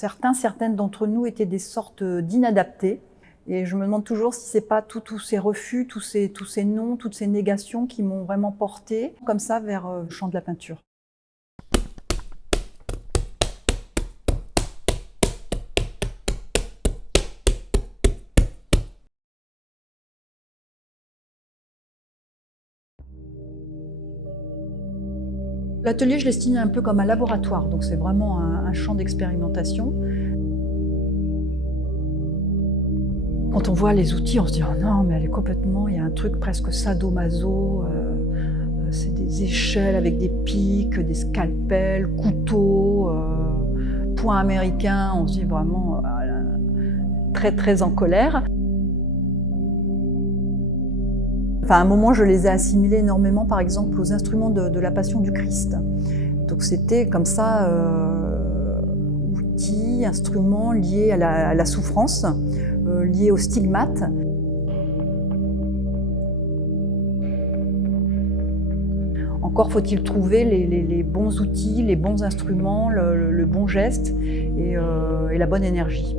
Certaines d'entre nous étaient des sortes d'inadaptés. Et je me demande toujours si c'est pas tous ces refus, tous ces non, toutes ces négations qui m'ont vraiment portée comme ça vers le champ de la peinture. L'atelier, je l'estime un peu comme un laboratoire, donc c'est vraiment un champ d'expérimentation. Quand on voit les outils, on se dit « Oh non, mais elle est complètement… » Il y a un truc presque sadomaso, c'est des échelles avec des pics, des scalpels, couteaux, poings américains, on se dit vraiment très en colère. Enfin, à un moment, je les ai assimilés énormément, par exemple, aux instruments de la Passion du Christ. Donc c'était comme ça, outils, instruments liés à la souffrance, liés aux stigmates. Encore faut-il trouver les bons outils, les bons instruments, le bon geste et la bonne énergie.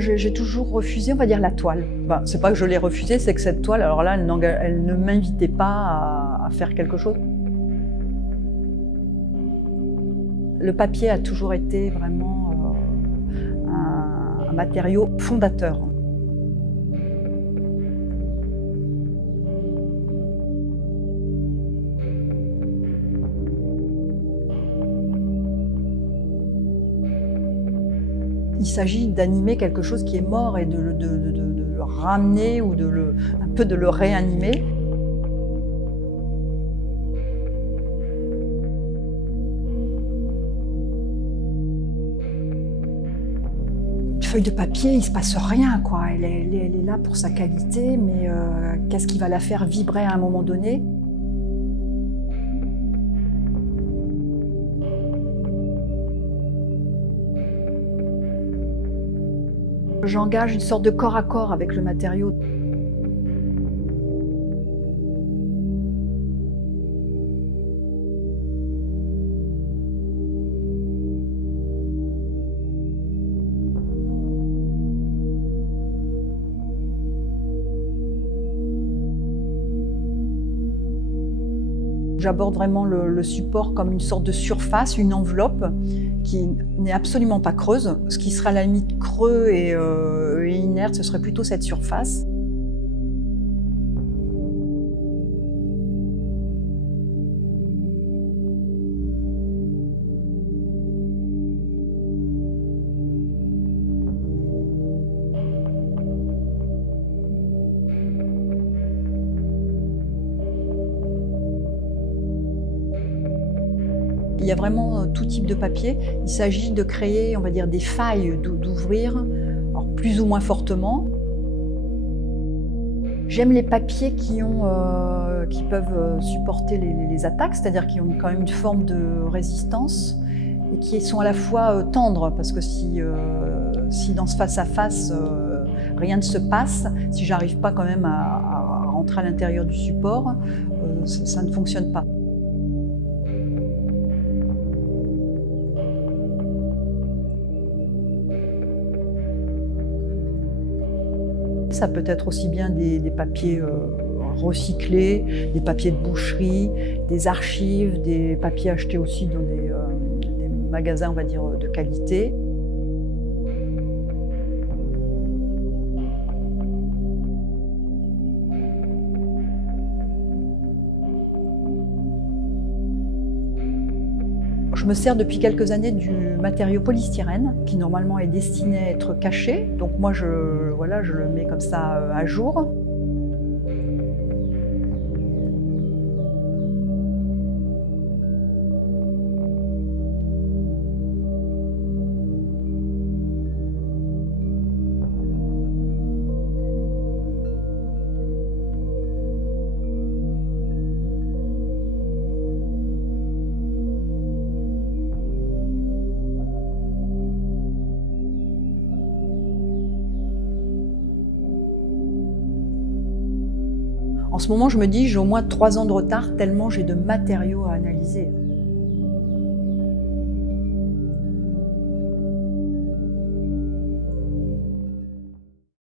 J'ai toujours refusé, on va dire, la toile. Ben, c'est pas que je l'ai refusée, c'est que cette toile, alors là, elle ne m'invitait pas à faire quelque chose. Le papier a toujours été vraiment un matériau fondateur. Il s'agit d'animer quelque chose qui est mort et de le ramener ou un peu de le réanimer. Une feuille de papier, il ne se passe rien, quoi. Elle est là pour sa qualité, mais qu'est-ce qui va la faire vibrer à un moment donné ? J'engage une sorte de corps à corps avec le matériau. J'aborde vraiment le support comme une sorte de surface, une enveloppe qui n'est absolument pas creuse. Ce qui sera à la limite creux et inerte, ce serait plutôt cette surface. Il y a vraiment tout type de papier. Il s'agit de créer, on va dire, des failles d'ouvrir, alors plus ou moins fortement. J'aime les papiers qui peuvent supporter les attaques, c'est-à-dire qui ont quand même une forme de résistance et qui sont à la fois tendres, parce que si dans ce face-à-face, rien ne se passe, si j'arrive pas quand même à rentrer à l'intérieur du support, ça ne fonctionne pas. Ça peut être aussi bien des papiers recyclés, des papiers de boucherie, des archives, des papiers achetés aussi dans des magasins, on va dire, de qualité. Je me sers depuis quelques années du matériau polystyrène qui normalement est destiné à être caché. Donc moi, je le mets comme ça à jour. En ce moment, je me dis, j'ai au moins 3 ans de retard tellement j'ai de matériaux à analyser.